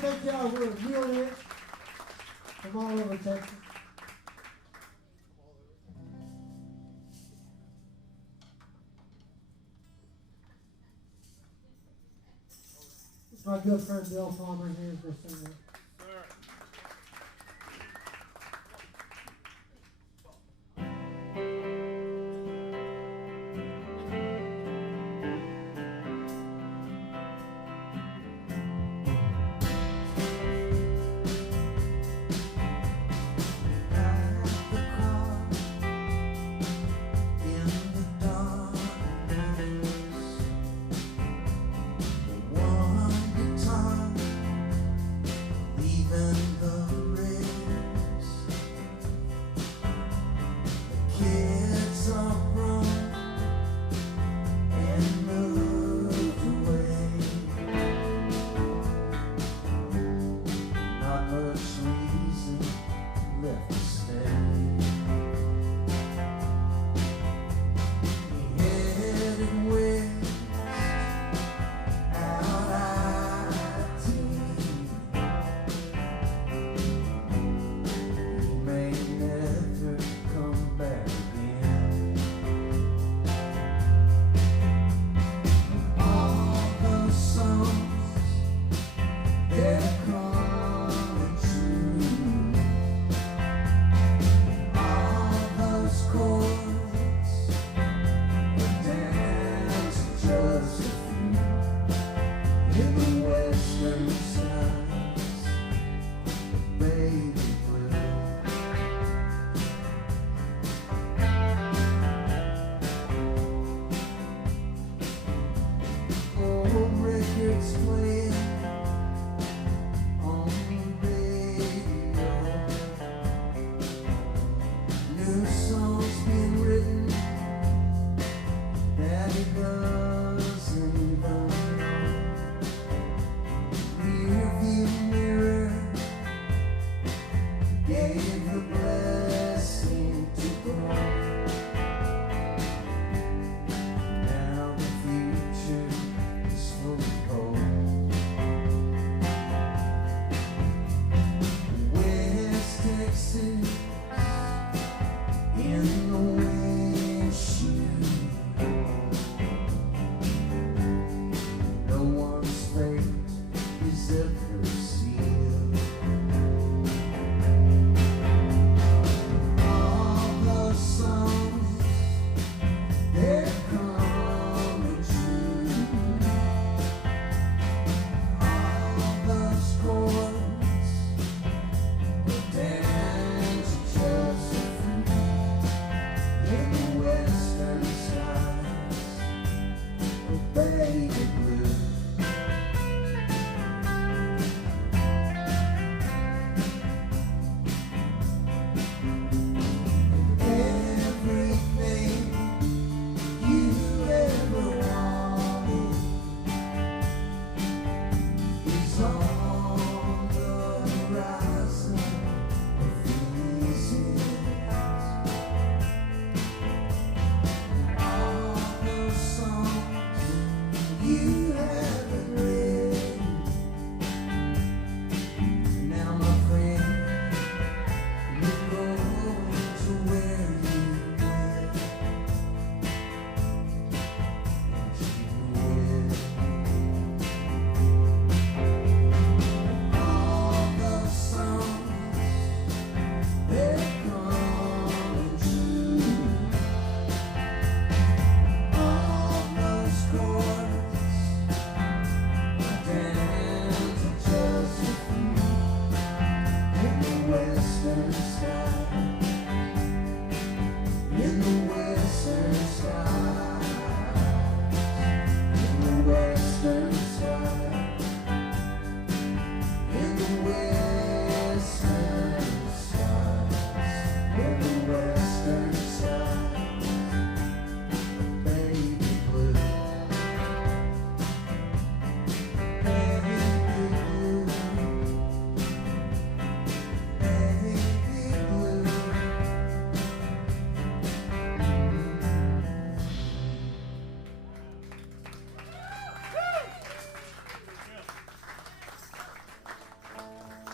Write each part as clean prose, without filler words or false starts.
take y'all with Mule from all over Texas. It's my good friend Bill Palmer here for singing.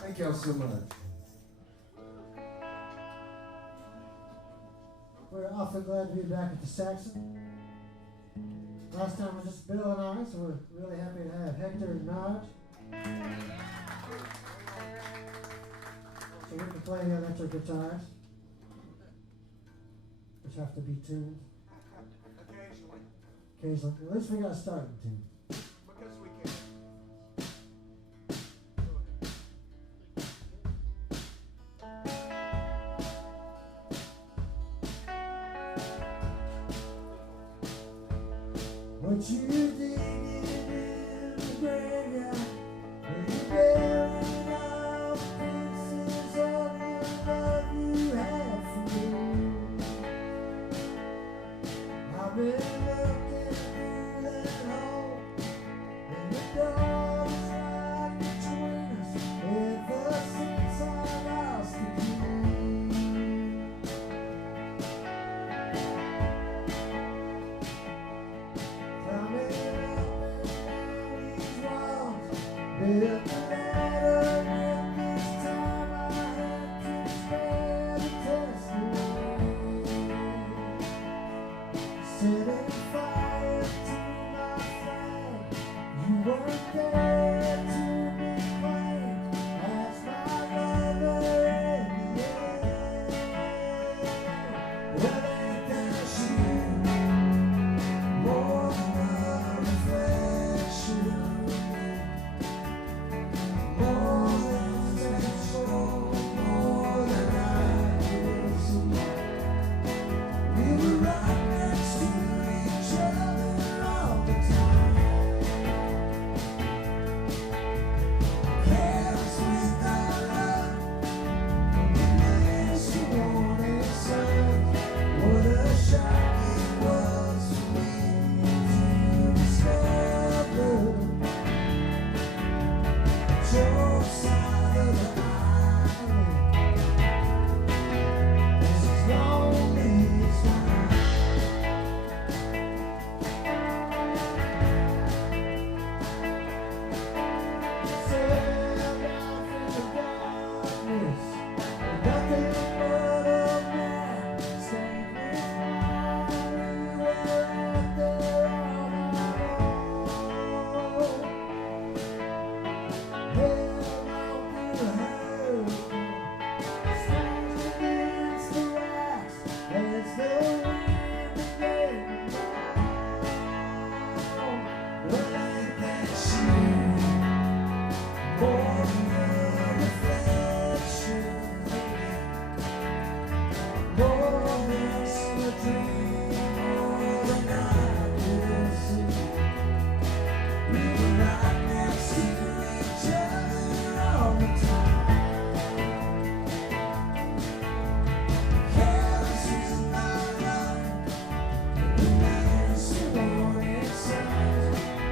Thank y'all so much. We're awfully glad to be back at the Saxon. Last time was just Bill and I, so we're really happy to have Hector and Naj. So we can play the electric guitars, which have to be tuned. Occasionally. At least we got a starting tune. Because we can. What you digging in the graveyard? Where you burying all the pieces of your love you had for me? I've been looking through that hole, and the door is right between us. Ever since I lost the key. Built the ladder, and this time I had to spare the testimony. Setting fire to my flag, you weren't there to be claimed as my lover in the end. Well, ain't that true? More than a reflection.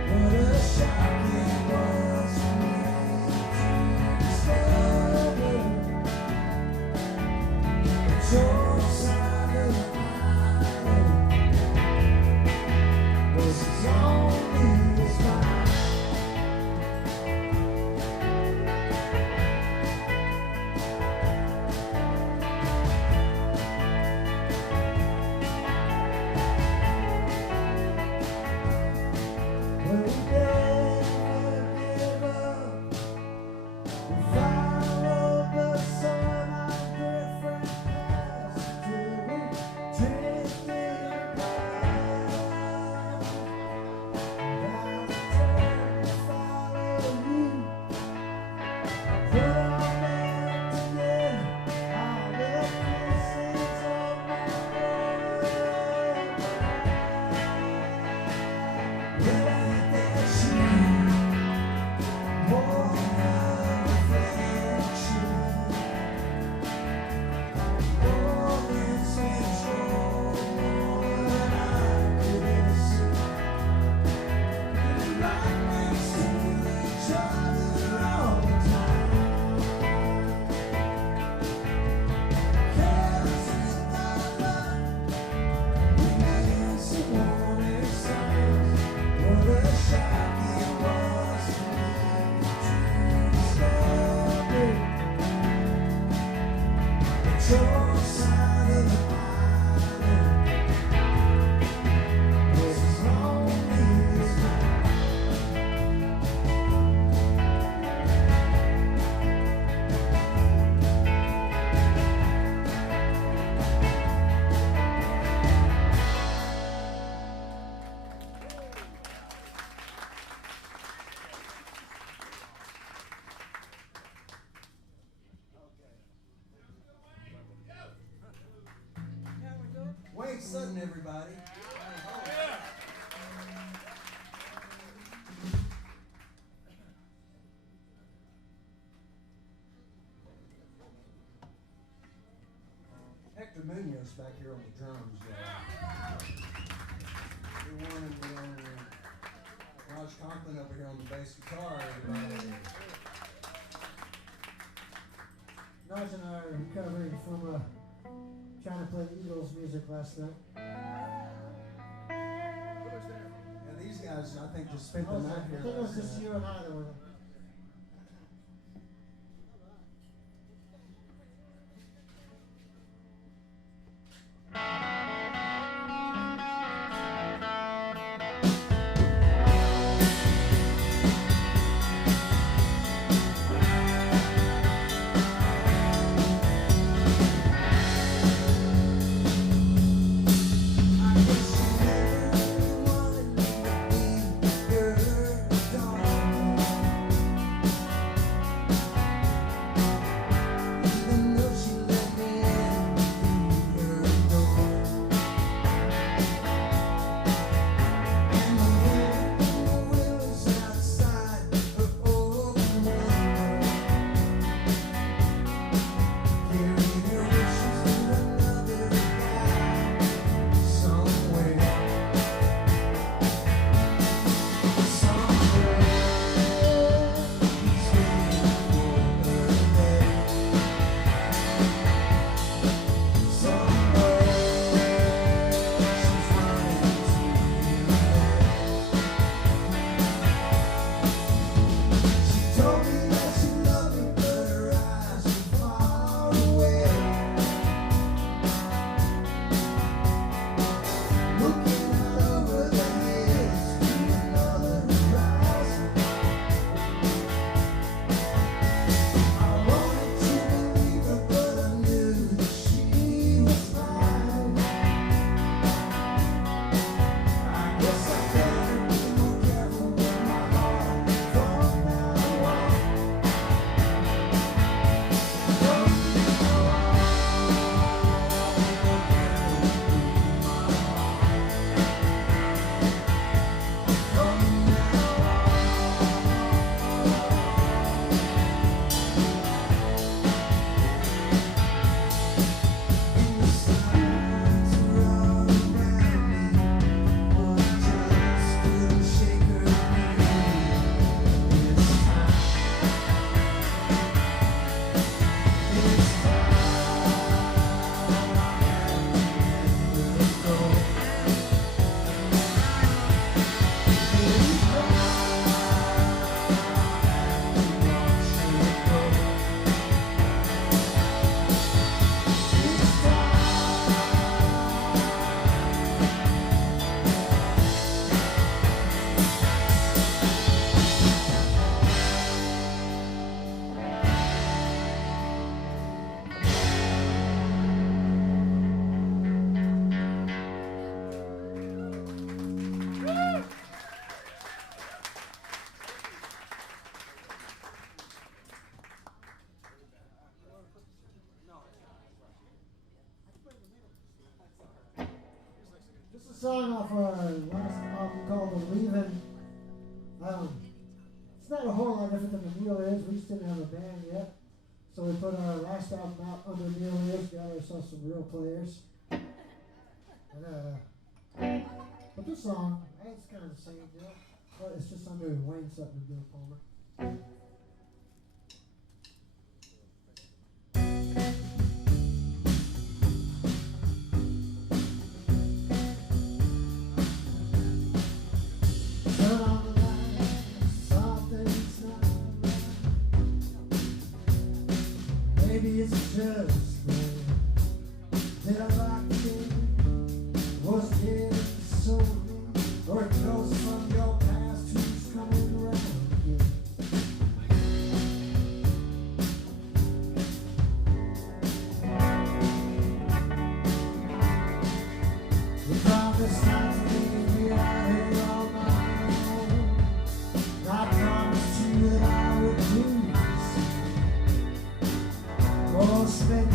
What a shock it was for me. Sutton, everybody. Hector Munoz back here on the drums, Good morning, Raj Conklin over here on the bass guitar, everybody. Naj and I are recovering from trying to play Eagles music last night. Yeah, these guys, I think, just spent the night here. I think it was just you and I that were. Song off our last album called Leaving. It's not a whole lot different than the Mule is. We just didn't have a band yet. So we put our last album out under Mule is, got ourselves some real players. And, but this song, it's kind of the same deal. But it's just under Wayne Sutton and Bill Palmer. Maybe it's just that I like it. Was it so good? Or it goes from your past who's coming around again? You promised not to leave me out here all my own. I promised you that I would do. Oh, spend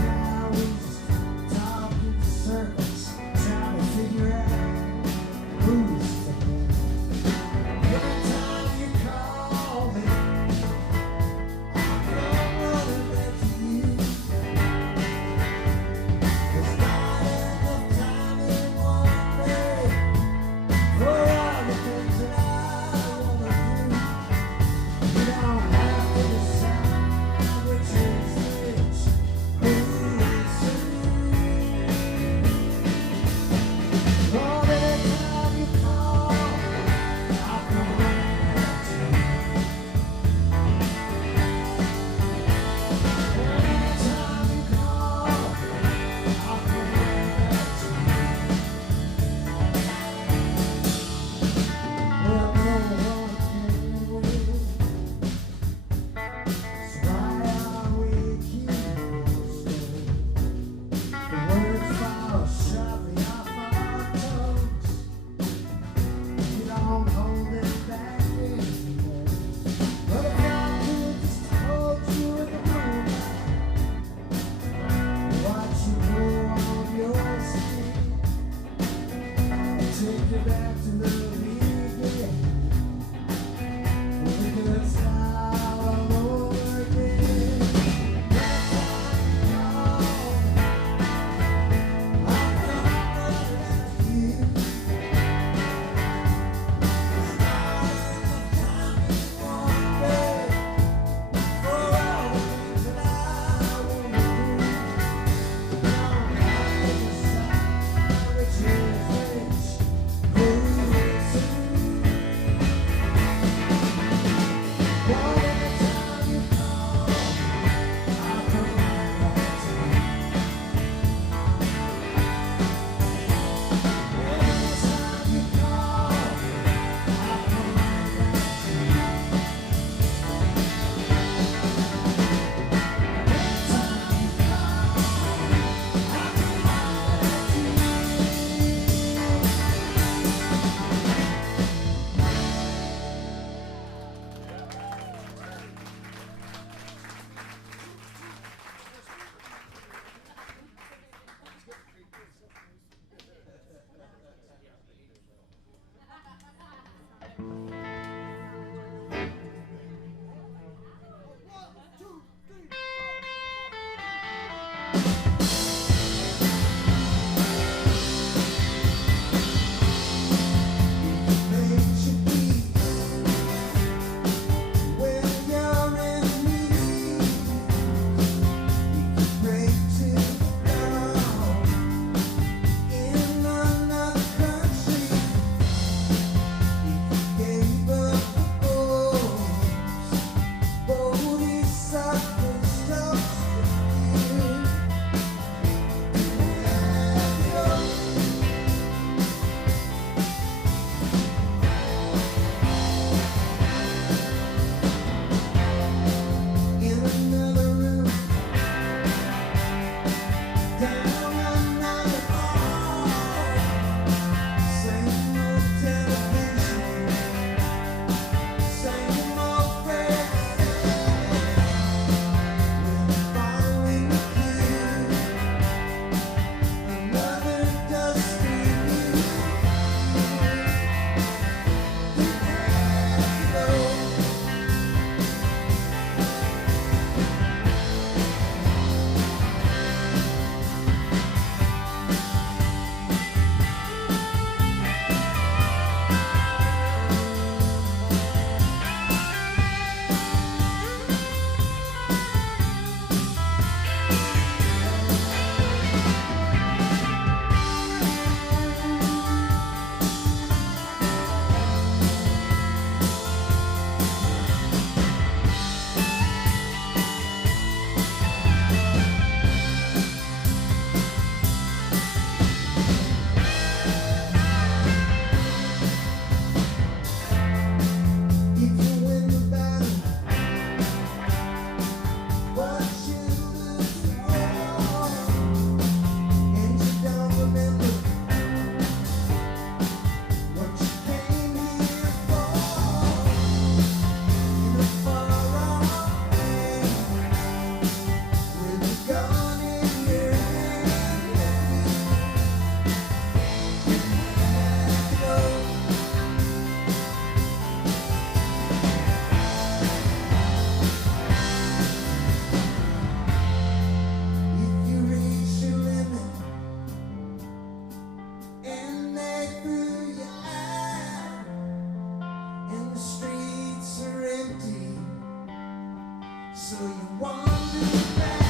So you wander back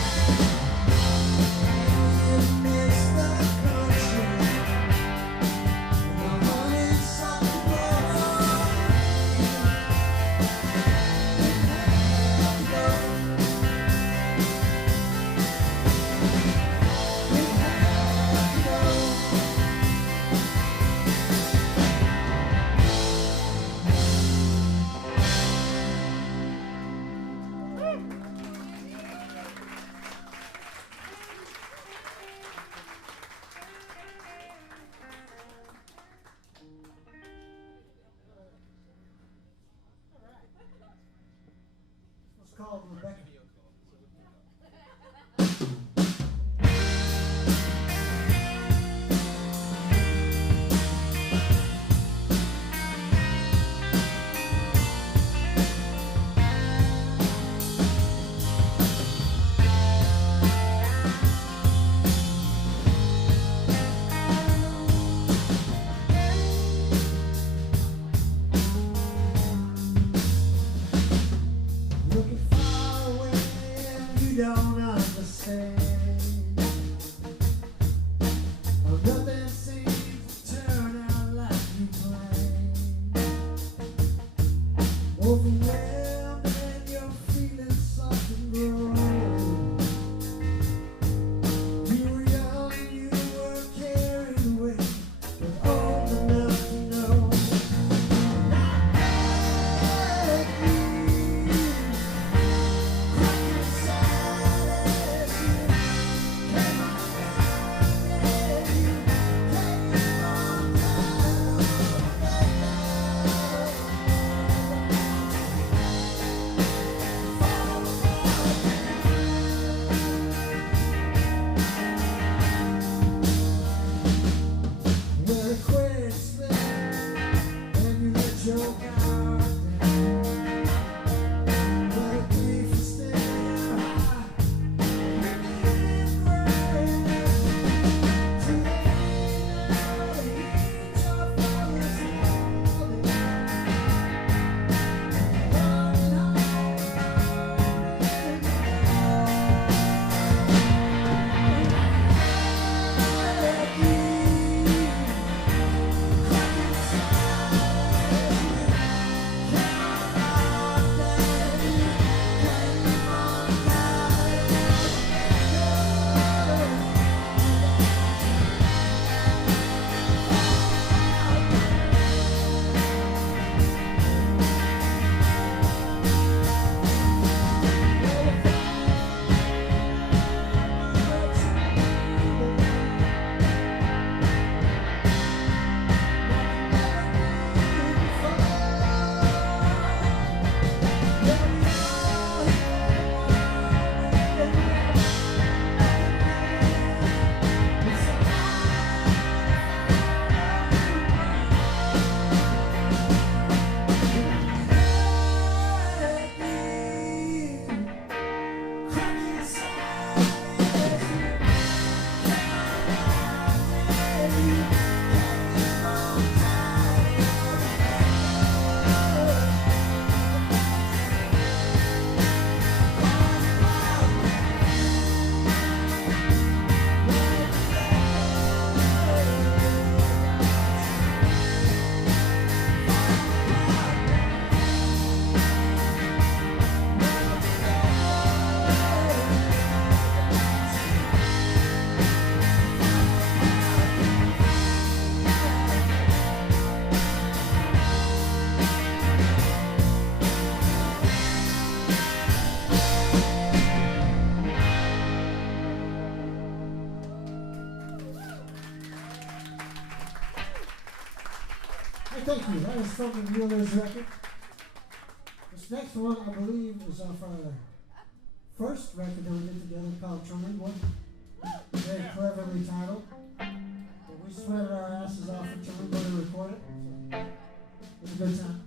and you miss the country and the honeysuckle blows. Let's call Rebecca. Looking far away and you don't understand. Oh, nothing seems to turn out like you planned. Overwhelmed and you're feeling something growing. You were young, you were carried away, but old enough to know. Well, it quit slip, and you let your guard down. Let it be for staying high, and you live right to the end of each of others morning. Running home, Hey, thank you. That is from the Mule's record. This next one, I believe, is off our first record that we did together called Triangle. Very cleverly titled. But we sweated our asses off until we go to record it. So it was a good time.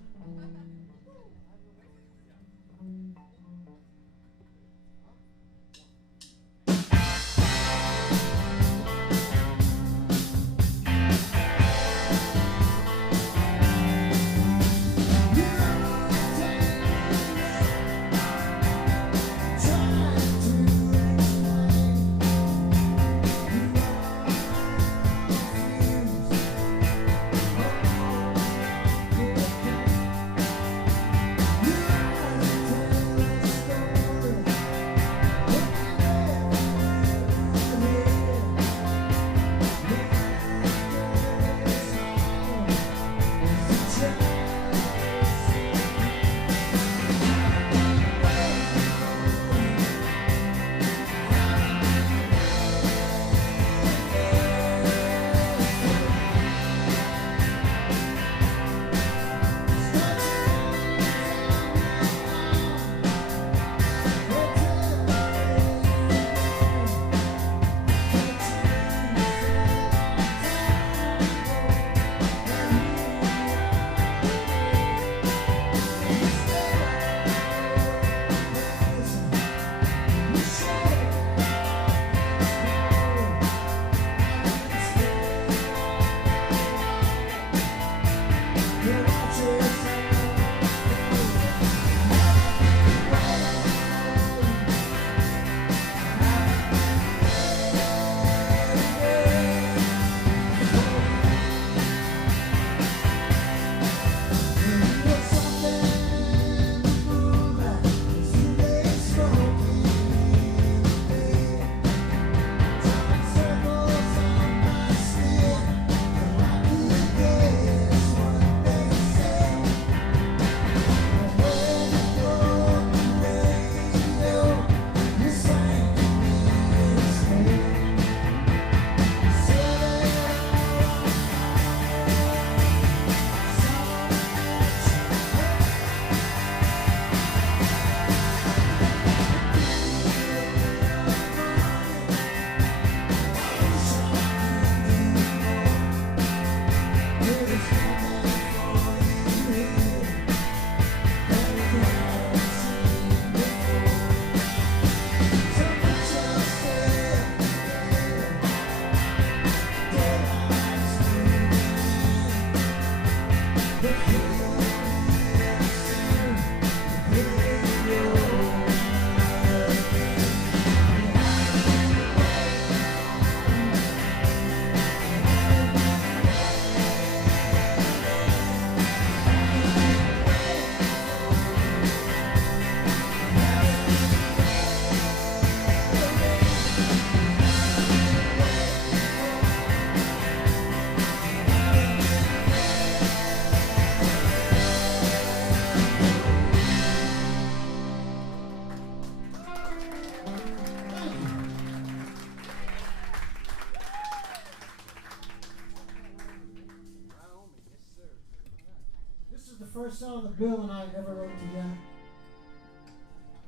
first song that Bill and I ever wrote together.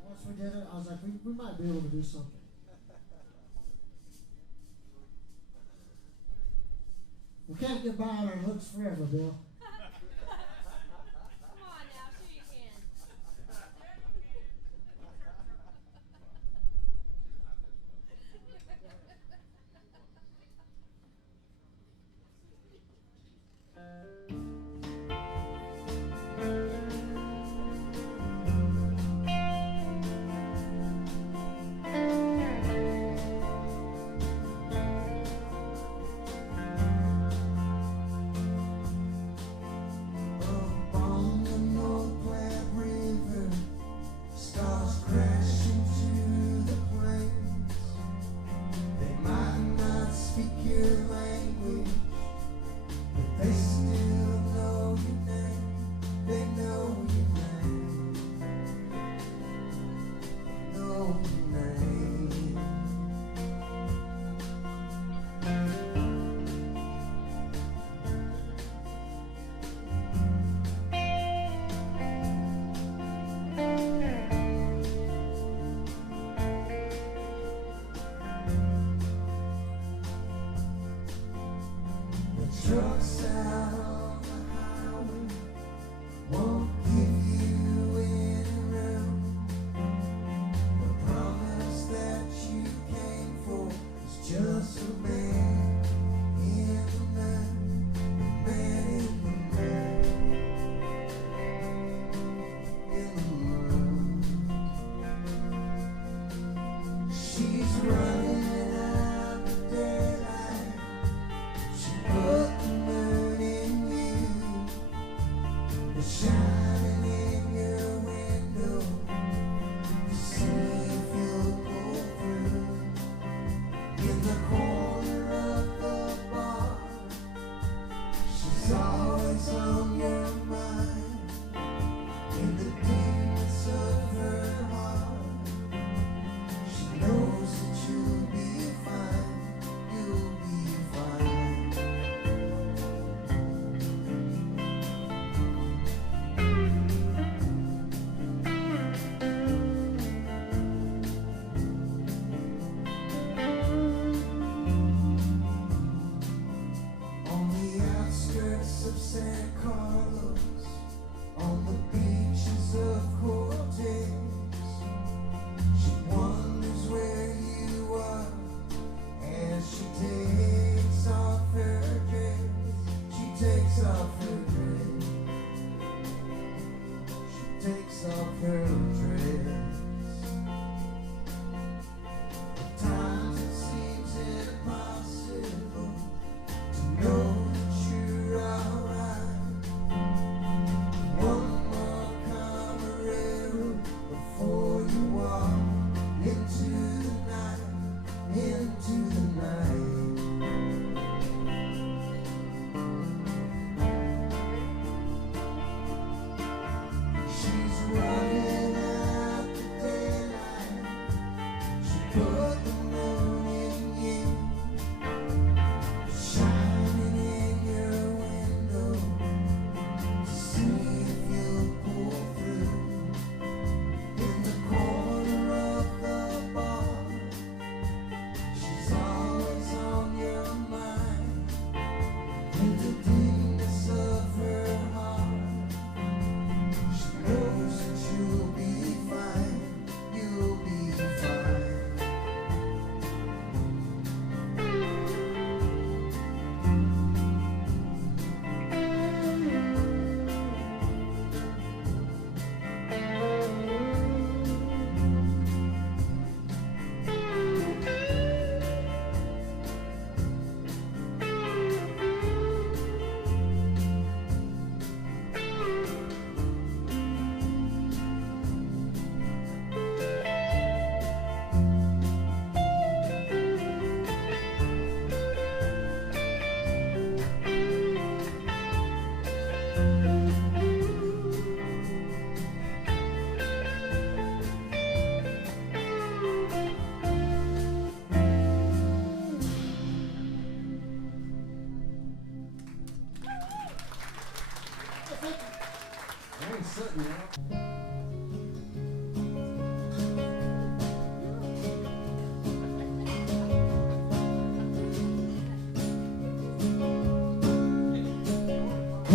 Once we did it, I was like, we might be able to do something. We can't get by on our looks forever, Bill. Come on now, sure you can.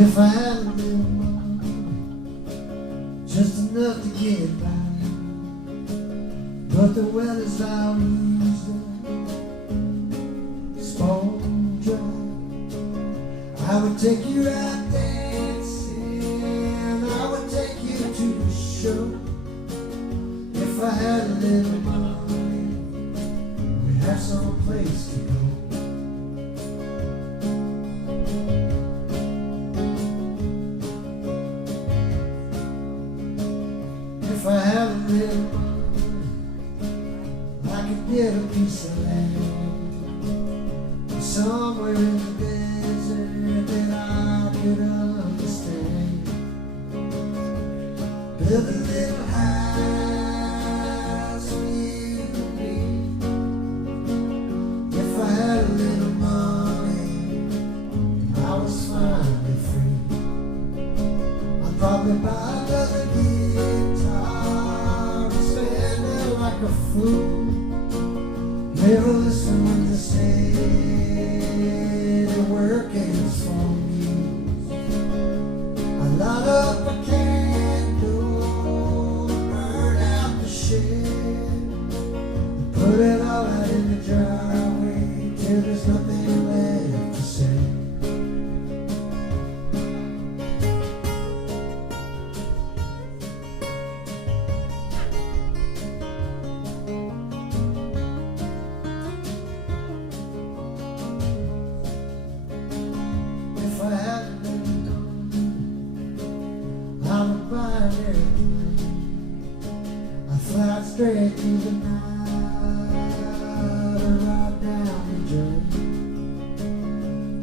If I had a little money, just enough to get by, but the weather's all used up, spoiled dry. I would take you out dancing, I would take you to the show. If I had a little money, we'd have some place to go. If I had a little money, I could get a piece of land somewhere in the desert that I could understand. Build a little house for you and me. If I had a little money, I was finally free. I'd probably buy another guitar and spend it like a fool. Never listen when they say the work is for me. I light up a candle, burn out the shed, put it all out in the driveway till there's nothing left to say. If I had a little money, I would buy an airplane. I'd fly straight through the night or right down the journey.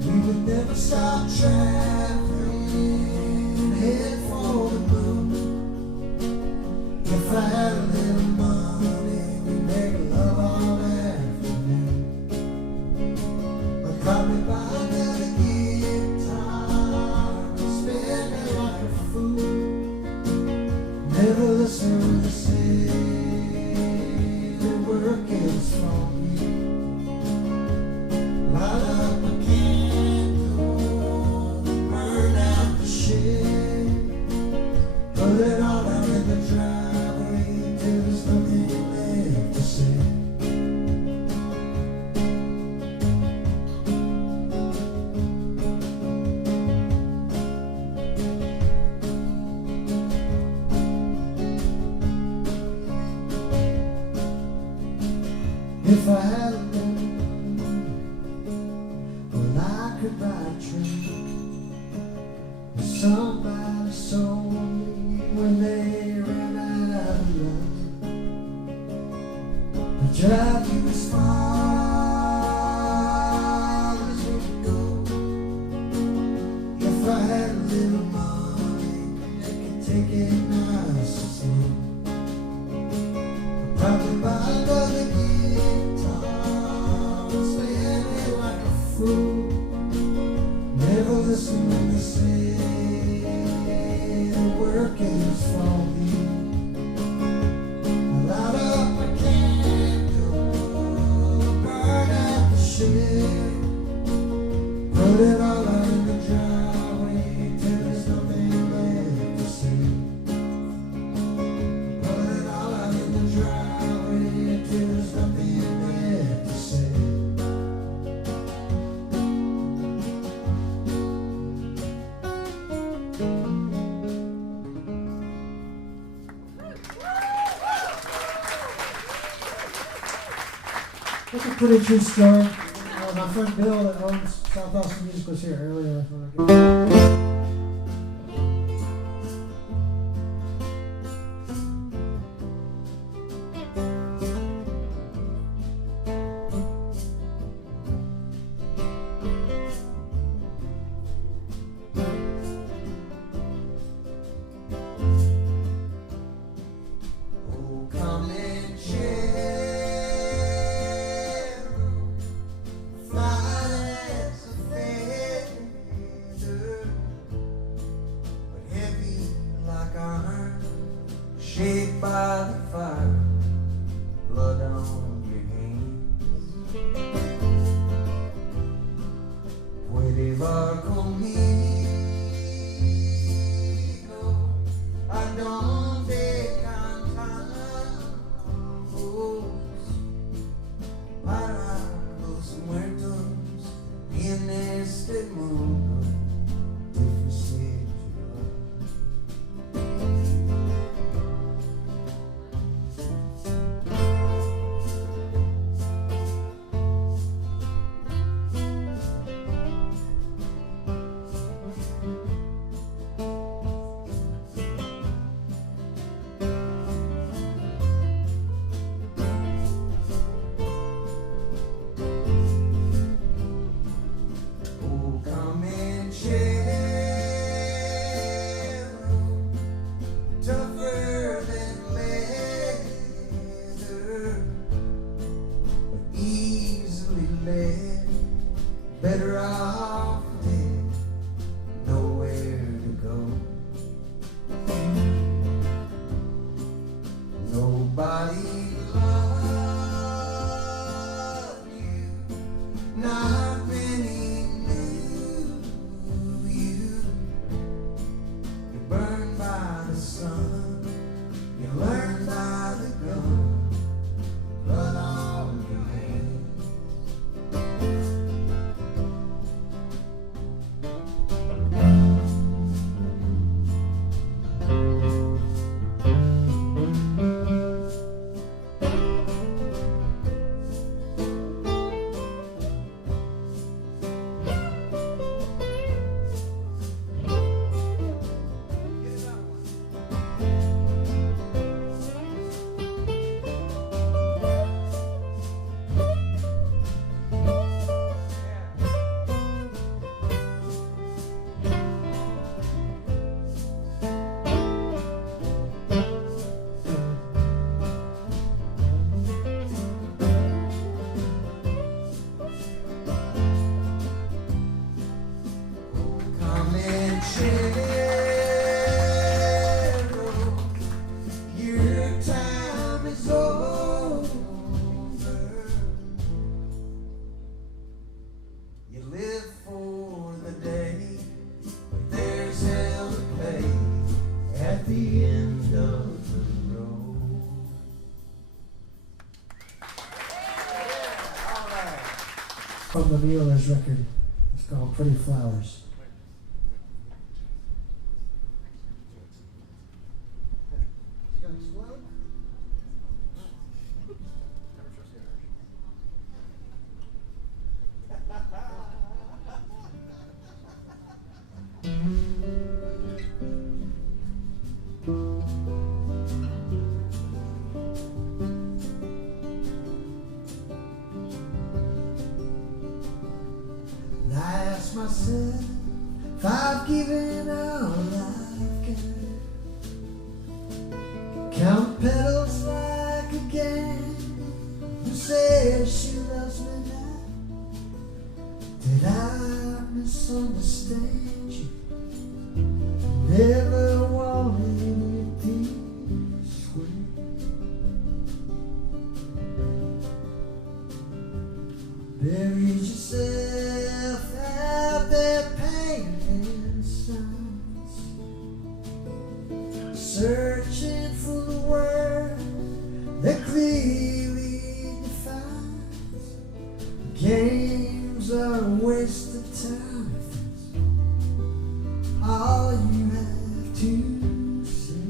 We would never stop traveling, head for the moon. If I had a little money, we'd make love all afternoon. I'd probably buy another guitar and spend it like a fool. Never listen when they say the work is for me. Light up a candle, burn out the shed, put it all out in the driveway till there's nothing left to say. If I had a little money, well, I could buy a train. But somebody sold me when they ran out of line. I'd drive you as far as we could go. If I had a little money, I could take it nice and slow. I'd probably buy another guitar, spend it like a fool. Never listen when they say the work is for me. I light up a candle, burn out the shed, put it all out in the driveway till there's nothing left to say. Put it all out in the driveway till there's nothing left to say. That's a pretty true story. My friend Bill that owns South Austin Music was here earlier. Oh, come and share, fly as a feather, but heavy like iron, shaped by the fire, blood on your hands. Puede llevar conmigo nobody loved you, not many knew you. You burned by the sun, you learned by the gun, blood on your hands. Your time is over. You live for the day, but there's hell to pay at the end of the road. From the Mule's record. It's called Pretty Flowers. You gonna explode? I ask myself if I've given all I've got. Count petals like a game. Who says she loves me now? Did I misunderstand you? Never wanted it this way. Buried yourself out there painting signs, searching for the word that clearly defines. Games are a waste of time if it's all you have to say.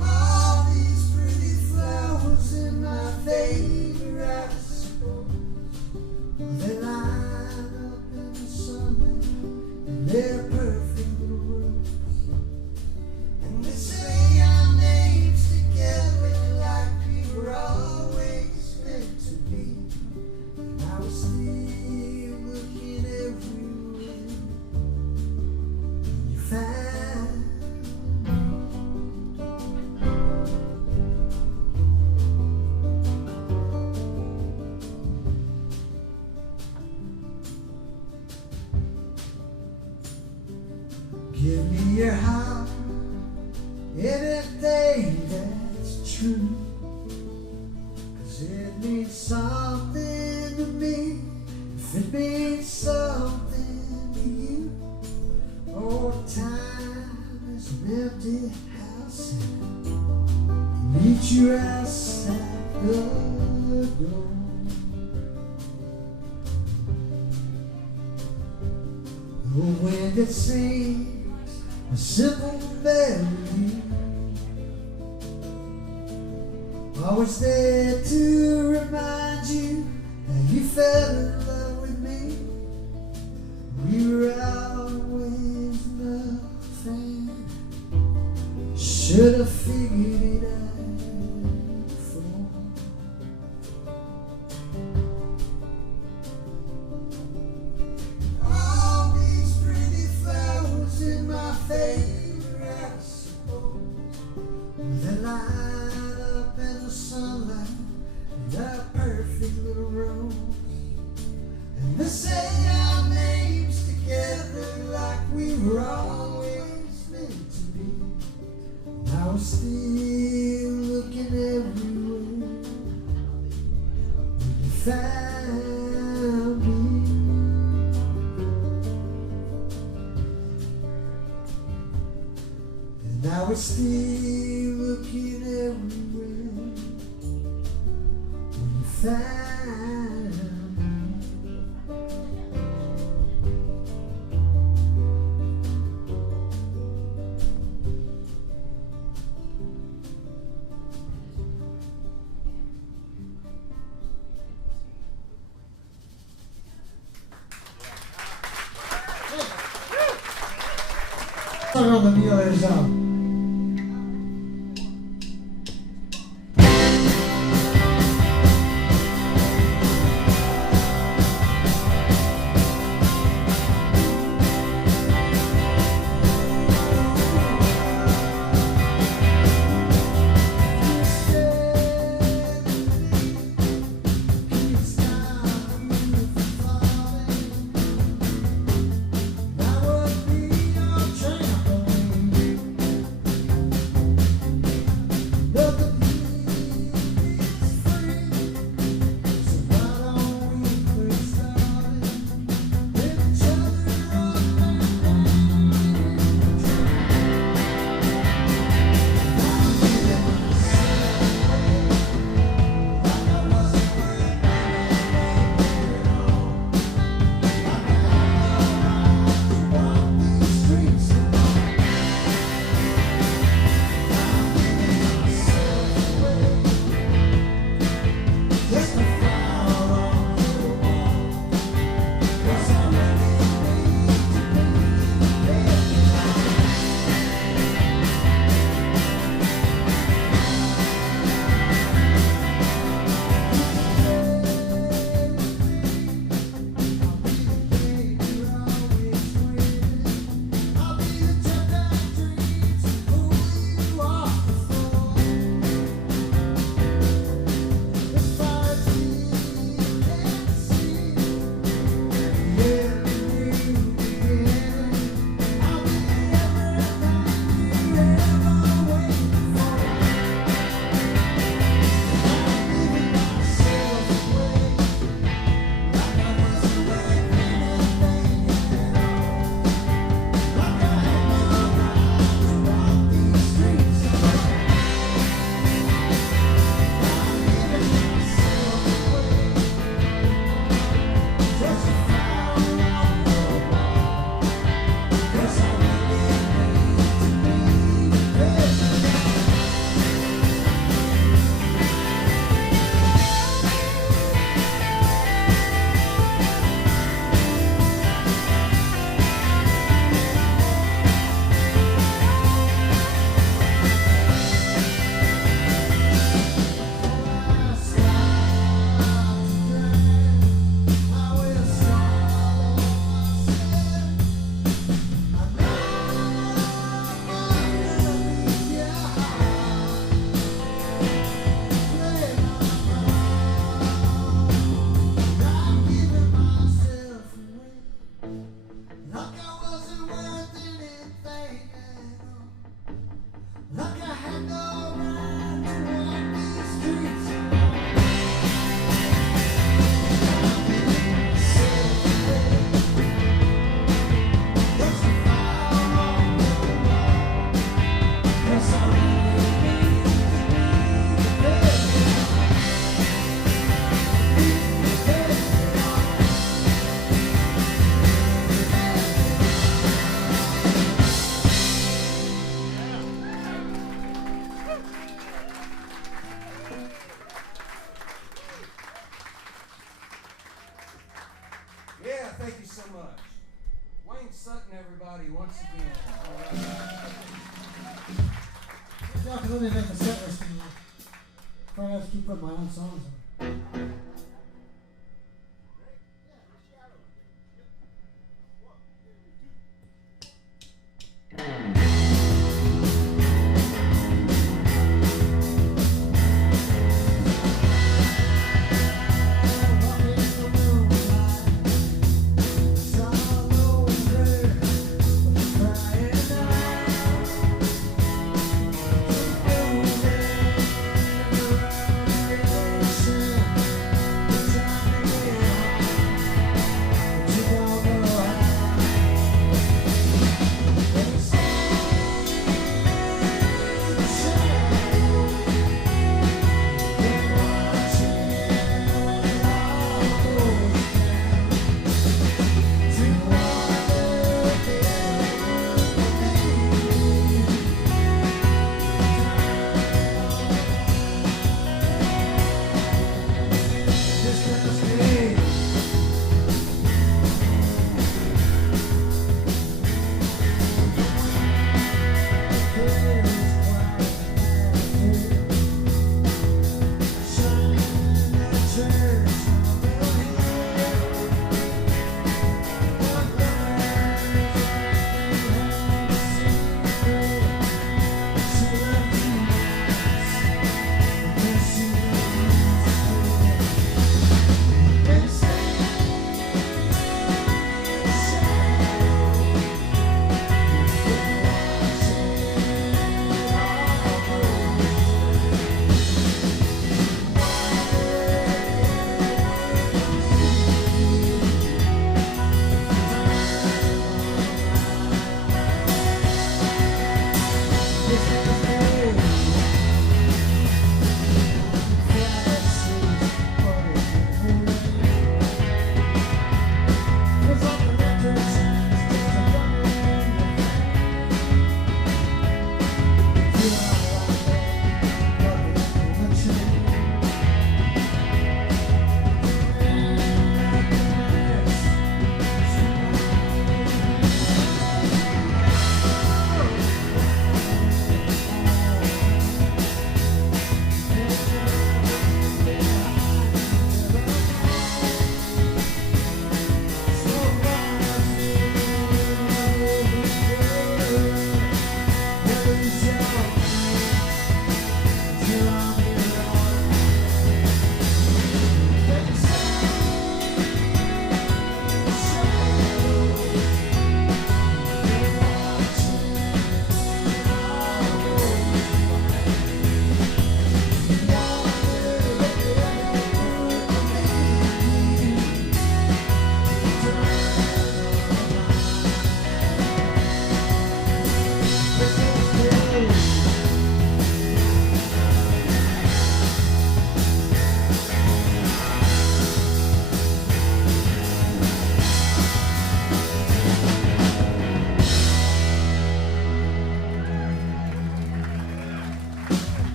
All these pretty flowers in my favor, I suppose, they line up in the sunlight and they're perfect little roses. And they say our names together like we were always meant to be. And I was still looking everywhere and you found. Give me your heart, anything that's true, 'cause it means something to me, if it means something to you. Oh, time is an empty house, and meet you outside the door. The wind that sings a simple melody, always there to remind you that you fell in love with me. We were always nothing, should have figured it out before. All these pretty flowers in my favor, I suppose, they light up in the sunlight and our perfect little rose. And they say our names together like we were always was still looking everywhere when you found me. And I was still looking everywhere when you found me. Song on the Mule is Thank you so much. Wayne Sutton, everybody, once again. All right. Y'all can let me make a set list. Before I have to keep putting my own songs on.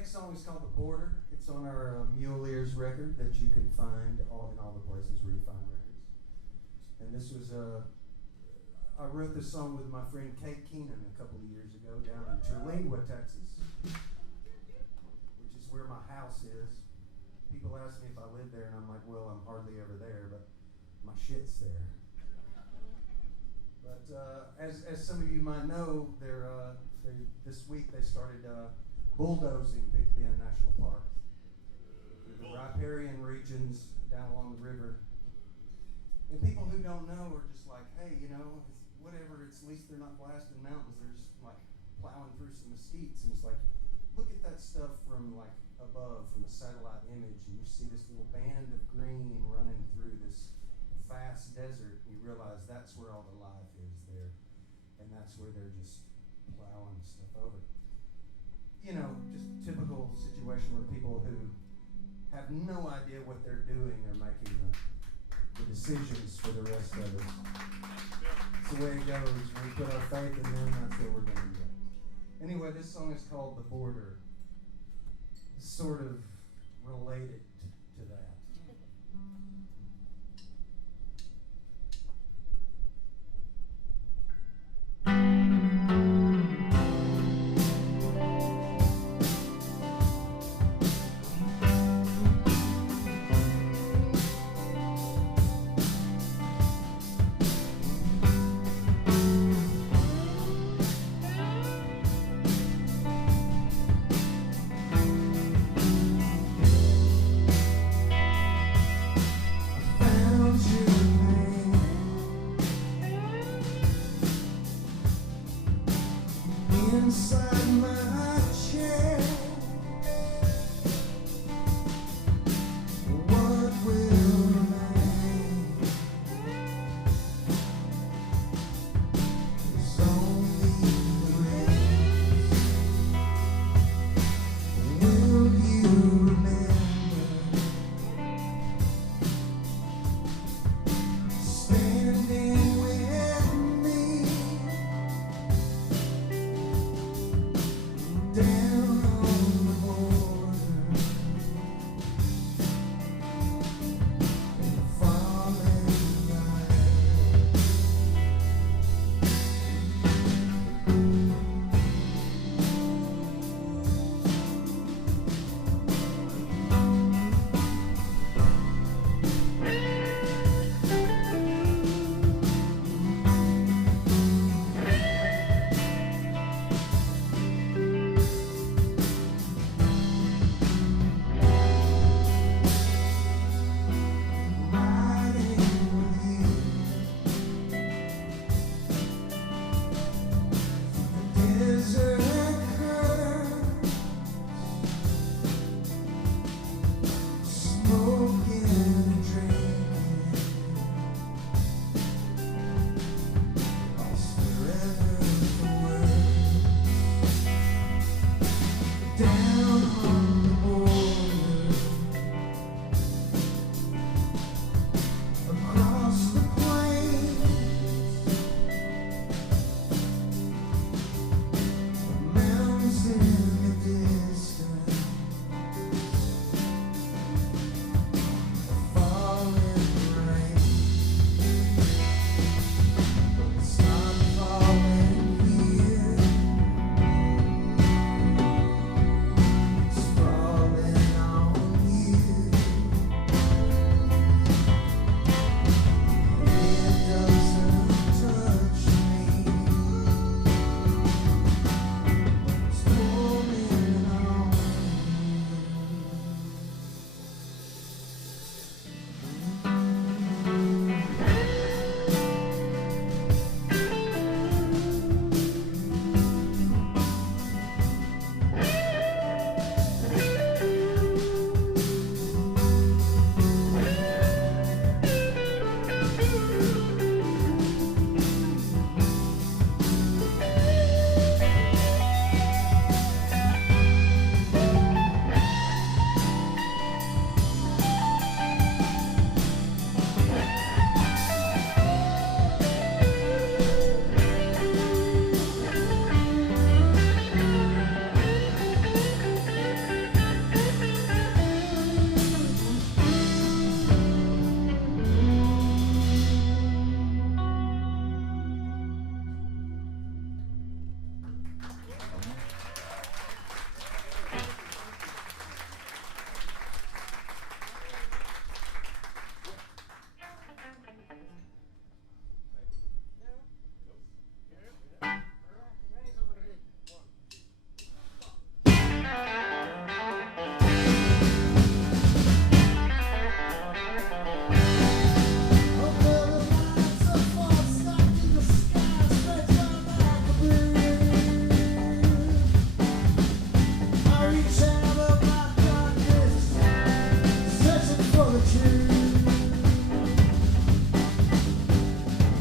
Next song is called The Border. It's on our Mule record that you can find in all the places where you find records. And this was I wrote this song with my friend Kate Keenan a couple of years ago down in Terlingua, Texas, which is where my house is. People ask me if I live there, and I'm like, well, I'm hardly ever there, but my shit's there. But as some of you might know, this week they started bulldozing Big Bend National Park through the riparian regions down along the river. And people who don't know are just like, hey, you know, it's whatever, at least they're not blasting mountains, they're just like plowing through some mesquites. And it's like, look at that stuff from like above, from a satellite image, and you see this little band of green running through this vast desert, and you realize that's where all the life is there. And that's where they're just plowing stuff over. You know, just typical situation where people who have no idea what they're doing are making the decisions for the rest of us. It's the way it goes. When we put our faith in them, that's where we're going to go. Anyway, this song is called The Border. It's sort of related to that. Inside my chair, what will remain is only the rest. Will you remember standing with me?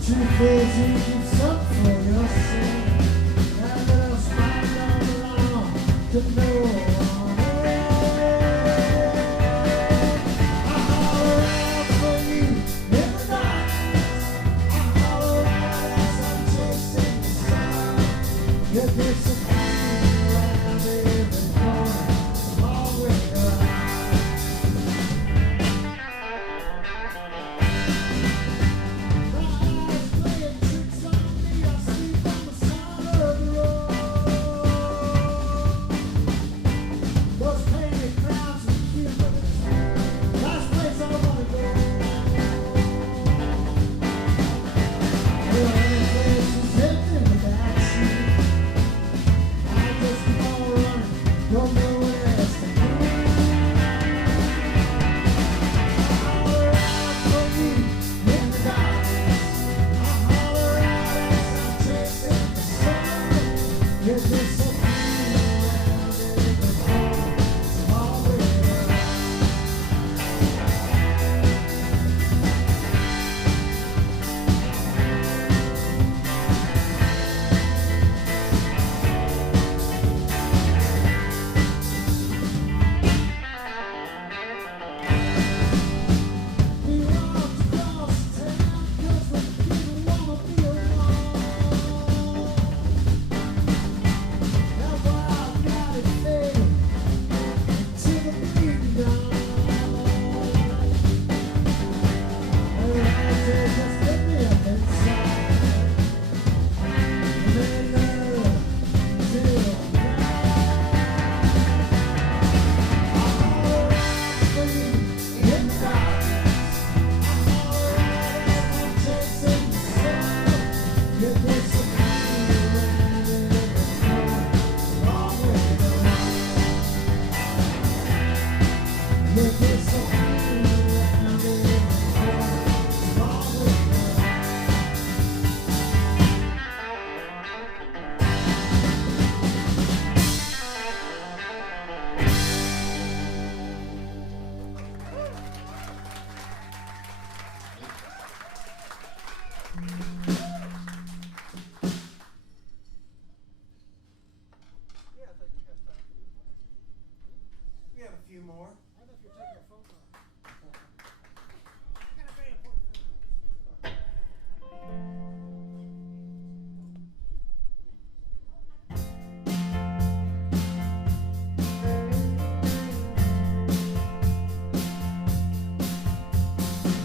truth is you can suffer for your sin. That little smile don't belong to no one else. I holler out for you in the darkness. I holler out as I'm chasing the sun. You disappear around every corner, all the way around.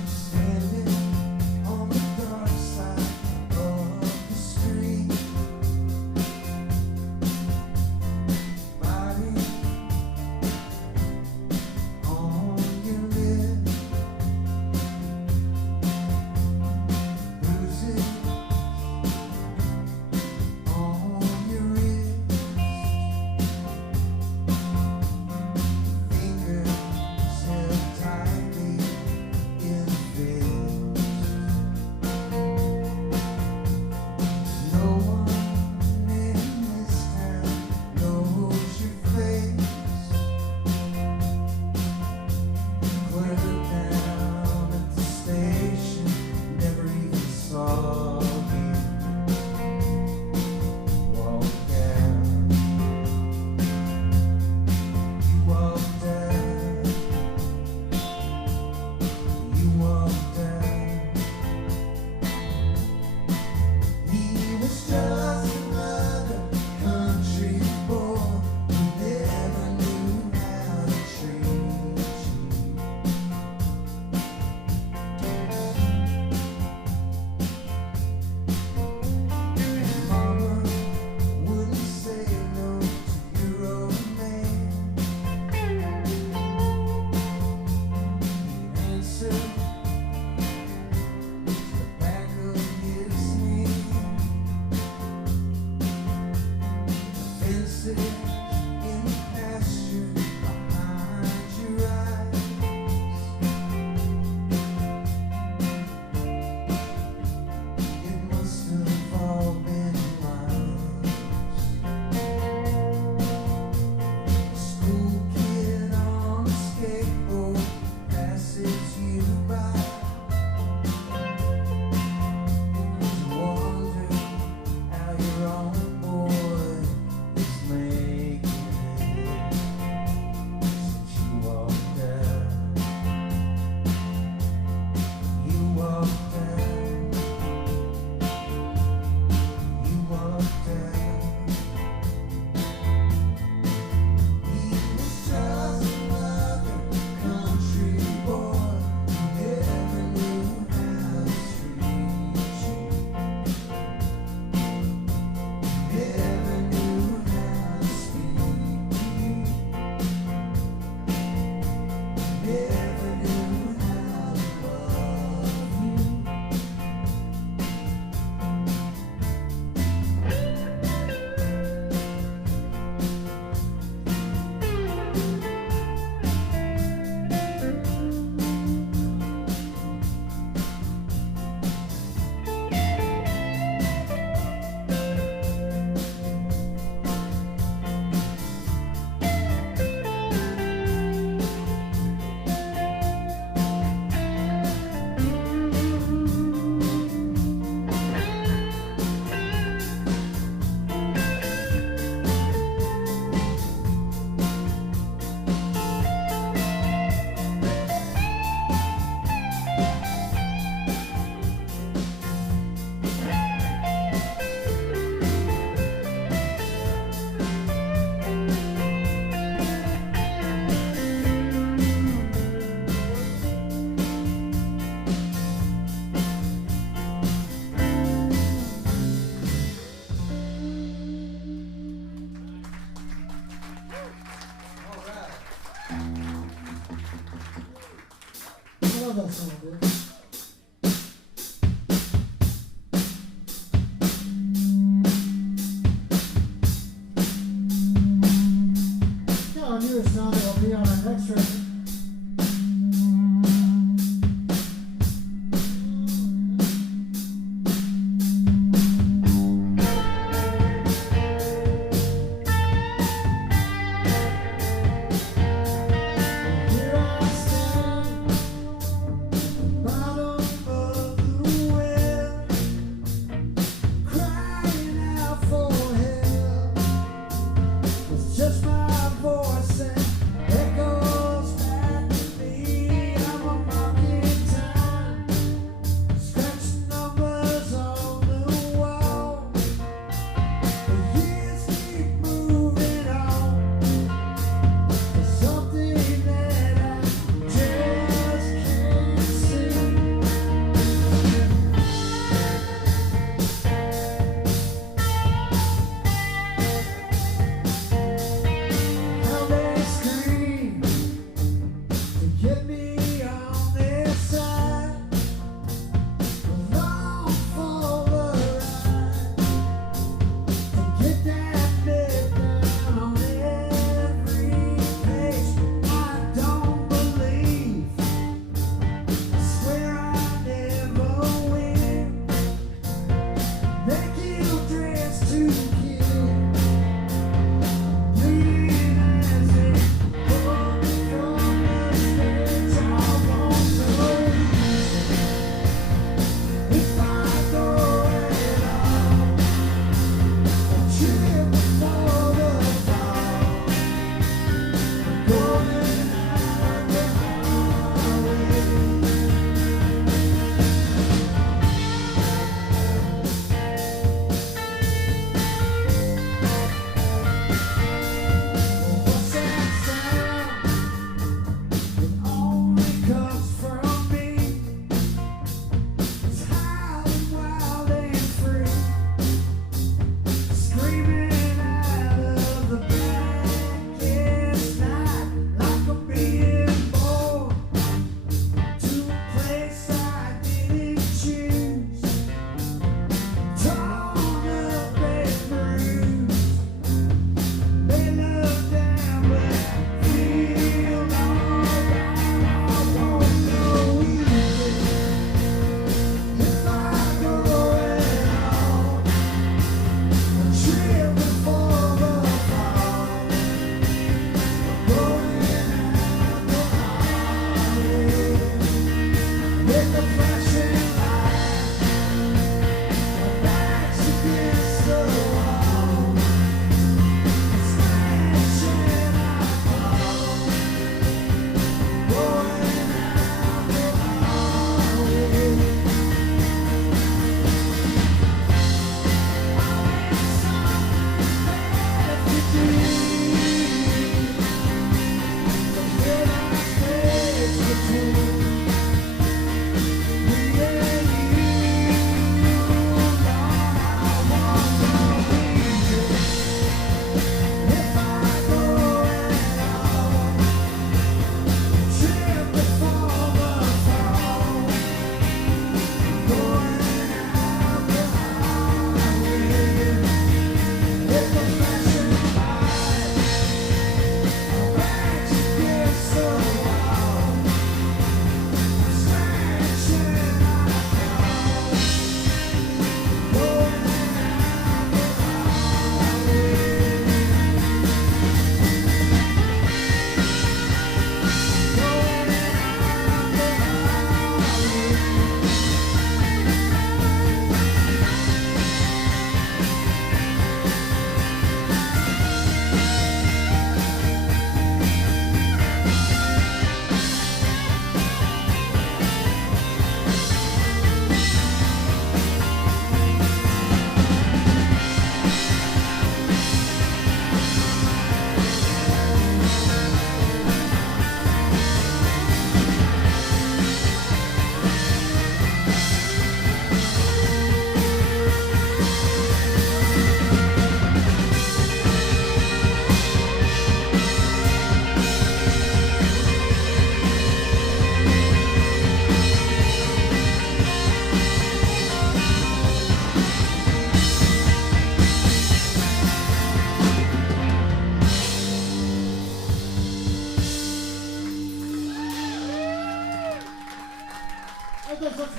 Standing on the dark side.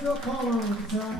Phil Collar on the guitar.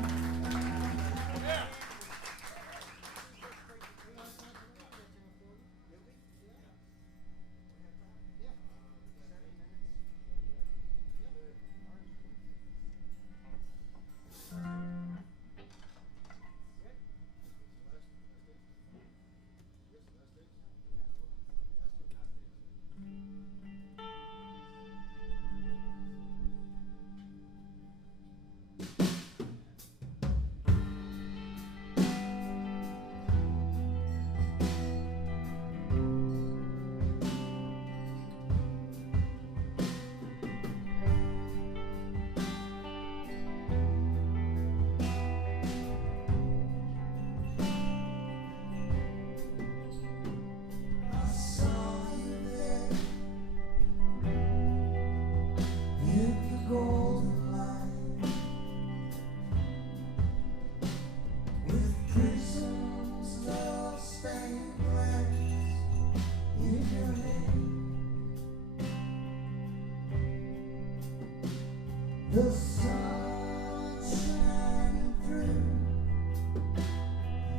The sun shining through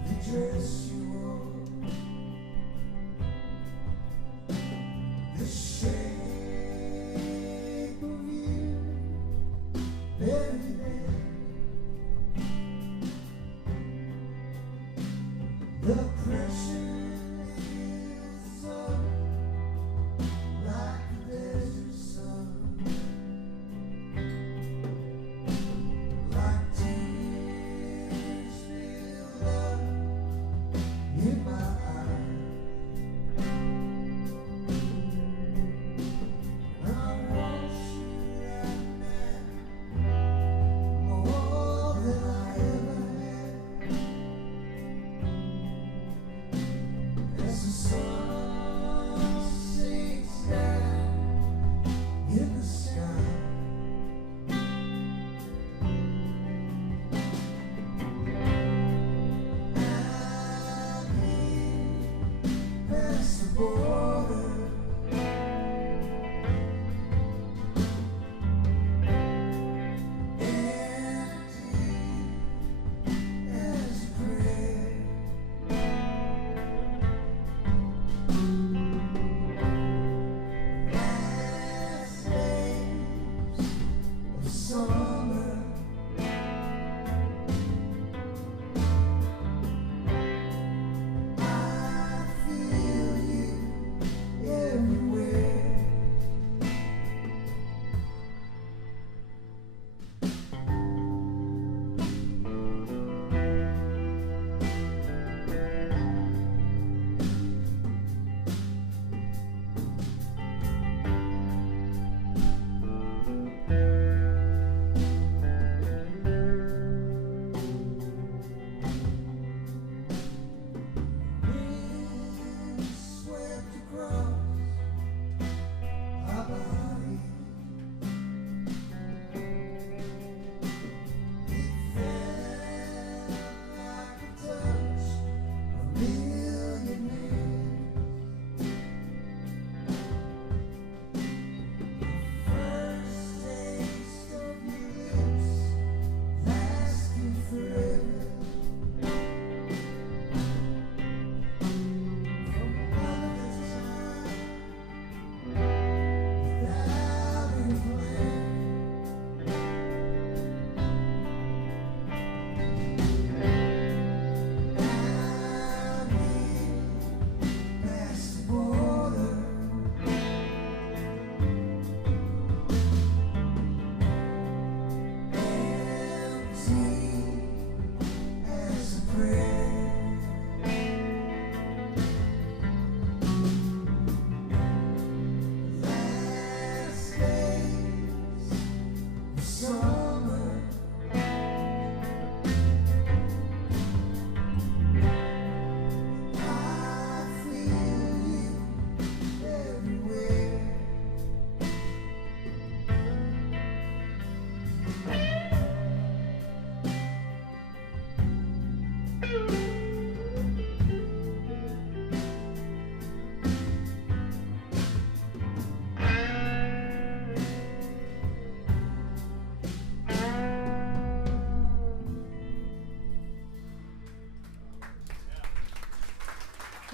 the dress you wore, the shape of you every day, the pressure is up like the desert sun.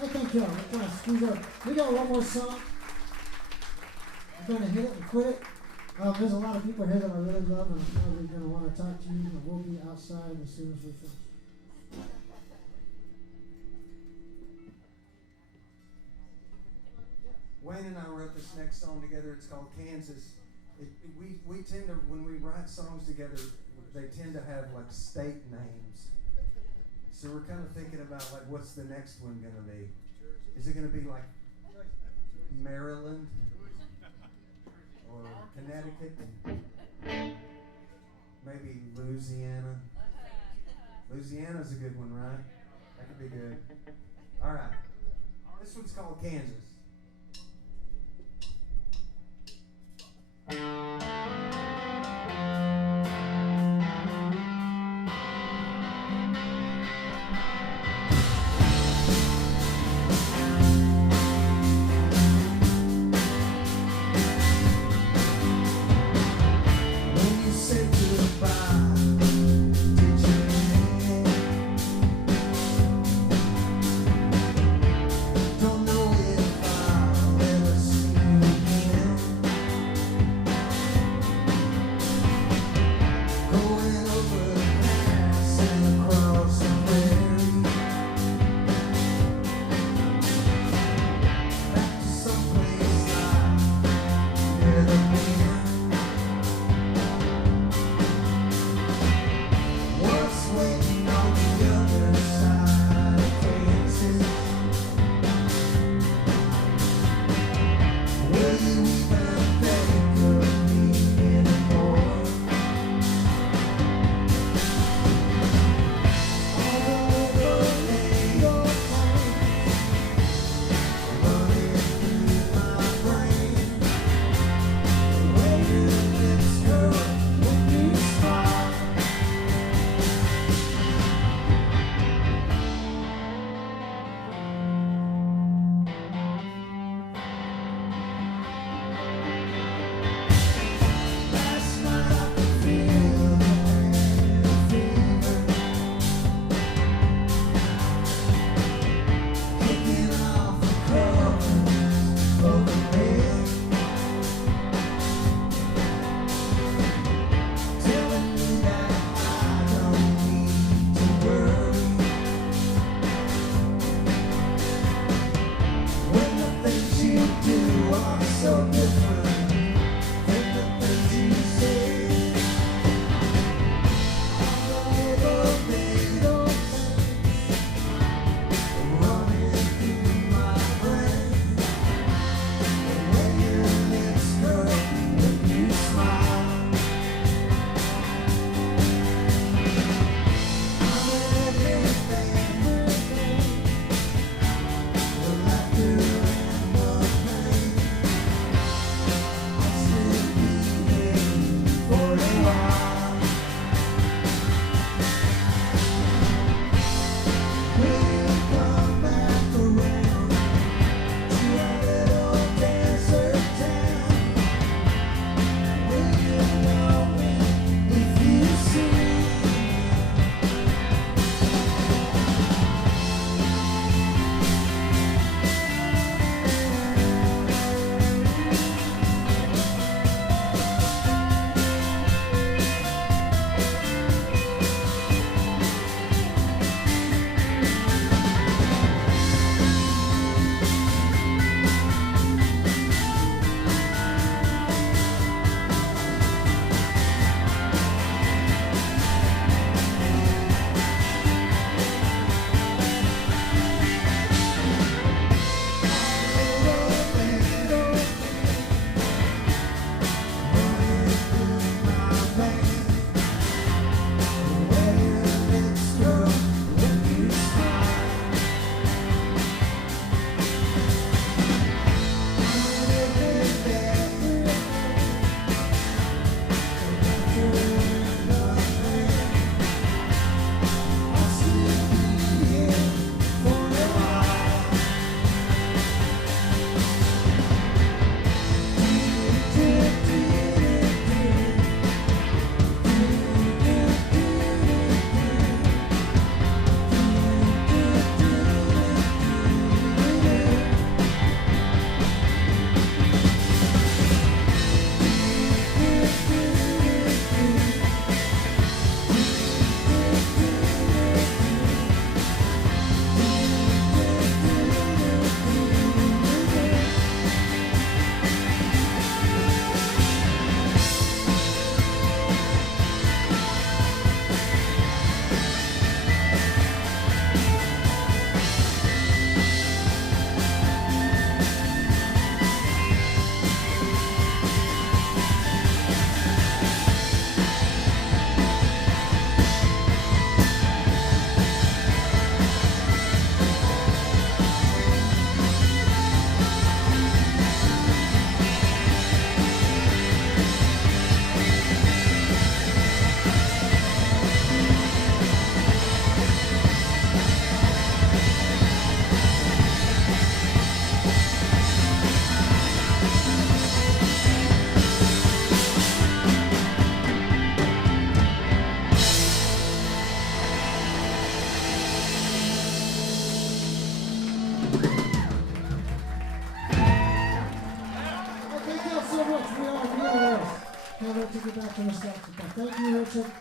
I think we're kind of screwed up. We got one more song. We're going to hit it and quit it. There's a lot of people here that I really love, and I'm probably going to want to talk to you, and we'll be outside as soon as we finish. Wayne and I wrote this next song together. It's called Kansas. We tend to, when we write songs together, they tend to have like state names. So we're kind of thinking about like, what's the next one going to be? Is it going to be like Maryland or Connecticut? Maybe Louisiana. Louisiana's a good one, right? That could be good. All right. This one's called Kansas. Don't know if I take it back to the saxophone. Thank you, Richard.